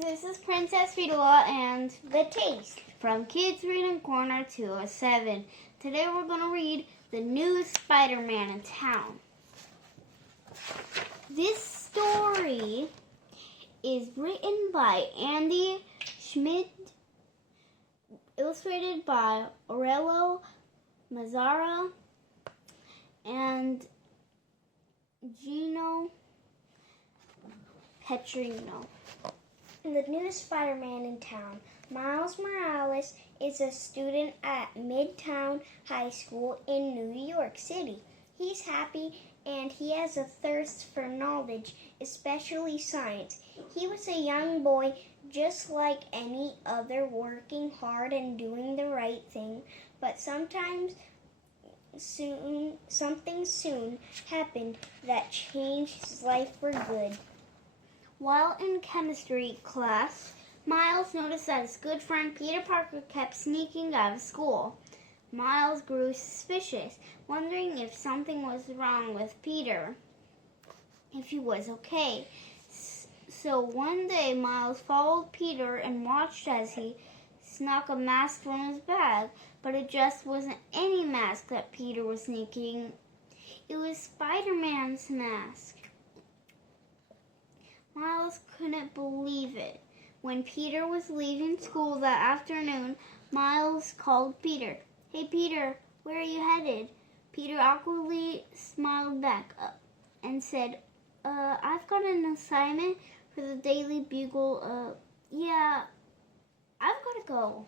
this is Princess Fidela and The Taste from Kids Reading Corner 207. Today we're going to read The New Spider-Man in Town. This story is written by Andy Schmidt, illustrated by Aurelio, Mazzara, and Petrigno. The new Spider-Man in town. Miles Morales is a student at Midtown High School in New York City. He's happy and he has a thirst for knowledge, especially science. He was a young boy just like any other, working hard and doing the right thing, but something soon happened that changed his life for good. While in chemistry class, Miles noticed that his good friend Peter Parker kept sneaking out of school. Miles grew suspicious, wondering if something was wrong with Peter, if he was okay. So one day, Miles followed Peter and watched as he snuck a mask from his bag, but it just wasn't any mask that Peter was sneaking. It was Spider-Man's mask. Miles couldn't believe it. When Peter was leaving school that afternoon, Miles called Peter. "Hey, Peter, where are you headed?" Peter awkwardly smiled back up and said, I've got an assignment for the Daily Bugle. Yeah, I've got to go."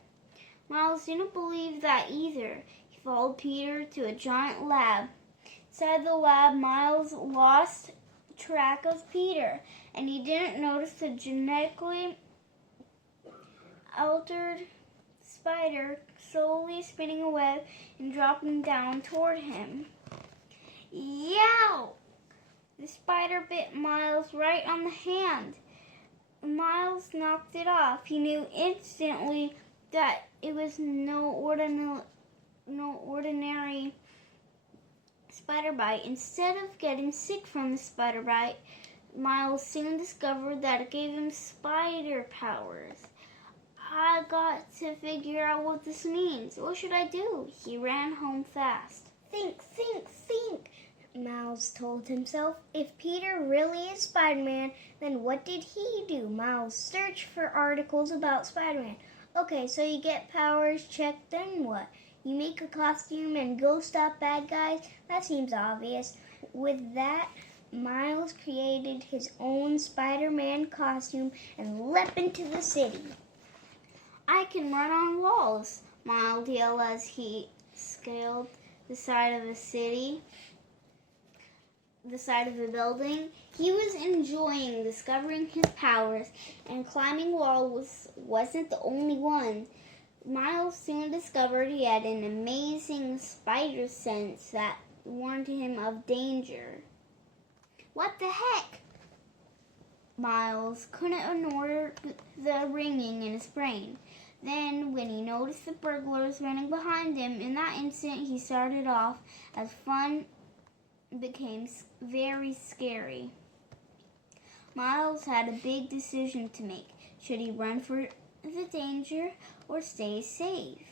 Miles didn't believe that either. He followed Peter to a giant lab. Inside the lab, Miles lost track of Peter, and he didn't notice the genetically altered spider slowly spinning a web and dropping down toward him. Yow! The spider bit Miles right on the hand. Miles knocked it off. He knew instantly that it was no ordinary spider bite. Instead of getting sick from the spider bite, Miles soon discovered that it gave him spider powers. "I got to figure out what this means. What should I do?" He ran home fast. Think, Miles told himself. If Peter really is Spider-Man, then what did he do? Miles searched for articles about Spider-Man. Okay, so you get powers, check, then what? You make a costume and go stop bad guys? That seems obvious. With that, Miles created his own Spider-Man costume and leapt into the city. "I can run on walls," Miles yelled as he scaled the side of a building. He was enjoying discovering his powers, and climbing walls wasn't the only one. Miles soon discovered he had an amazing spider sense that warned him of danger. What the heck? Miles couldn't ignore the ringing in his brain. Then, when he noticed the burglars running behind him, in that instant he started off as fun became very scary. Miles had a big decision to make. Should he run for the danger or stay safe?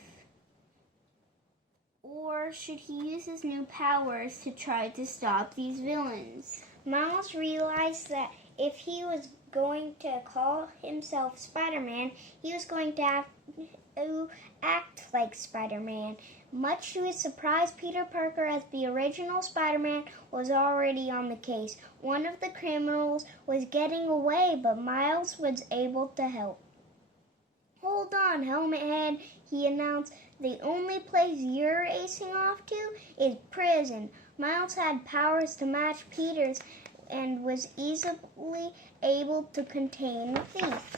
Or should he use his new powers to try to stop these villains? Miles realized that if he was going to call himself Spider-Man, he was going to have to act like Spider-Man. Much to his surprise, Peter Parker, as the original Spider-Man, was already on the case. One of the criminals was getting away, but Miles was able to help. "Hold on, Helmet Head," he announced. "The only place you're racing off to is prison." Miles had powers to match Peter's and was easily able to contain the thief.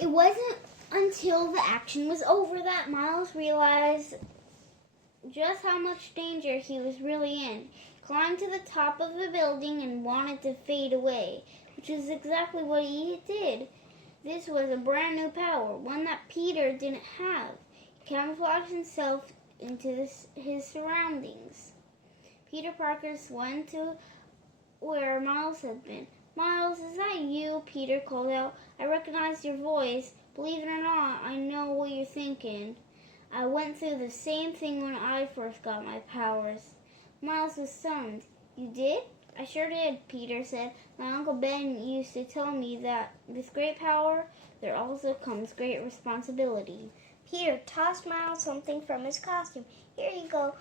It wasn't until the action was over that Miles realized just how much danger he was really in. He climbed to the top of the building and wanted to fade away, which is exactly what he did. This was a brand new power, one that Peter didn't have. He camouflaged himself into his surroundings. Peter Parker went to where Miles had been. "Miles, is that you?" you?" Peter called out. "I recognize your voice. Believe it or not, I know what you're thinking. I went through the same thing when I first got my powers." Miles was stunned. "You did?" "I sure did," Peter said. "My Uncle Ben used to tell me that with great power, there also comes great responsibility." Peter tossed Miles something from his costume. "Here you go.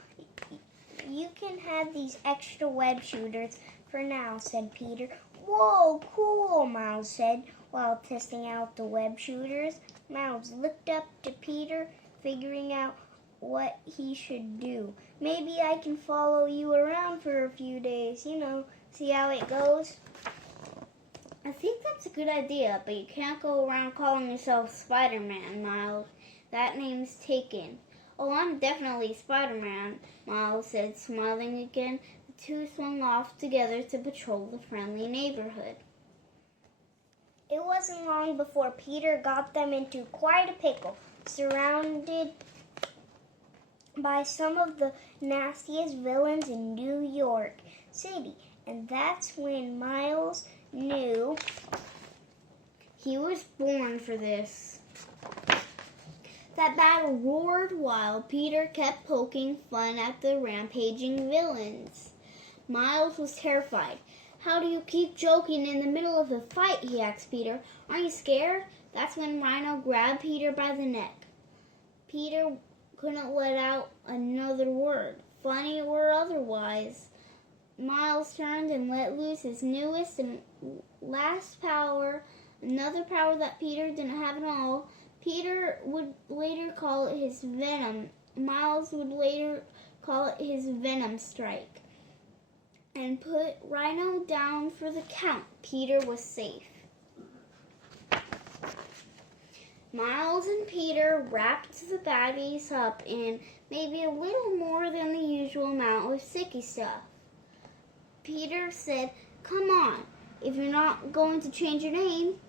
You can have these extra web shooters for now," said Peter. "Whoa, cool," Miles said while testing out the web shooters. Miles looked up to Peter, figuring out what he should do. "Maybe I can follow you around for a few days, see how it goes." "I think that's a good idea, but you can't go around calling yourself Spider-Man, Miles. That name's taken." "Oh, I'm definitely Spider-Man," Miles said, smiling again. The two swung off together to patrol the friendly neighborhood. It wasn't long before Peter got them into quite a pickle, surrounded by some of the nastiest villains in New York City. And that's when Miles knew he was born for this. That battle roared while Peter kept poking fun at the rampaging villains. Miles was terrified. "How do you keep joking in the middle of a fight?" he asked Peter. "Aren't you scared?" That's when Rhino grabbed Peter by the neck. Peter couldn't let out another word, funny or otherwise. Miles turned and let loose his newest and last power, another power that Peter didn't have at all. Peter would later call it his venom. Miles would later call it his venom strike. And put Rhino down for the count. Peter was safe. Miles and Peter wrapped the baddies up in maybe a little more than the usual amount of sticky stuff. Peter said, "Come on, if you're not going to change your name,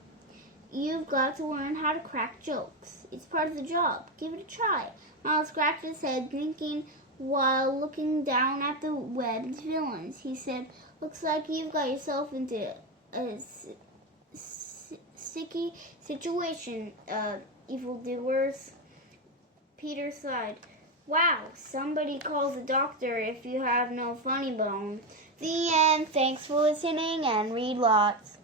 you've got to learn how to crack jokes. It's part of the job. Give it a try." Miles scratched his head, thinking while looking down at the webbed villains. He said, "Looks like you've got yourself into a sticky situation, evildoers." Peter sighed. "Wow, somebody calls the doctor if you have no funny bone." The end. Thanks for listening and read lots.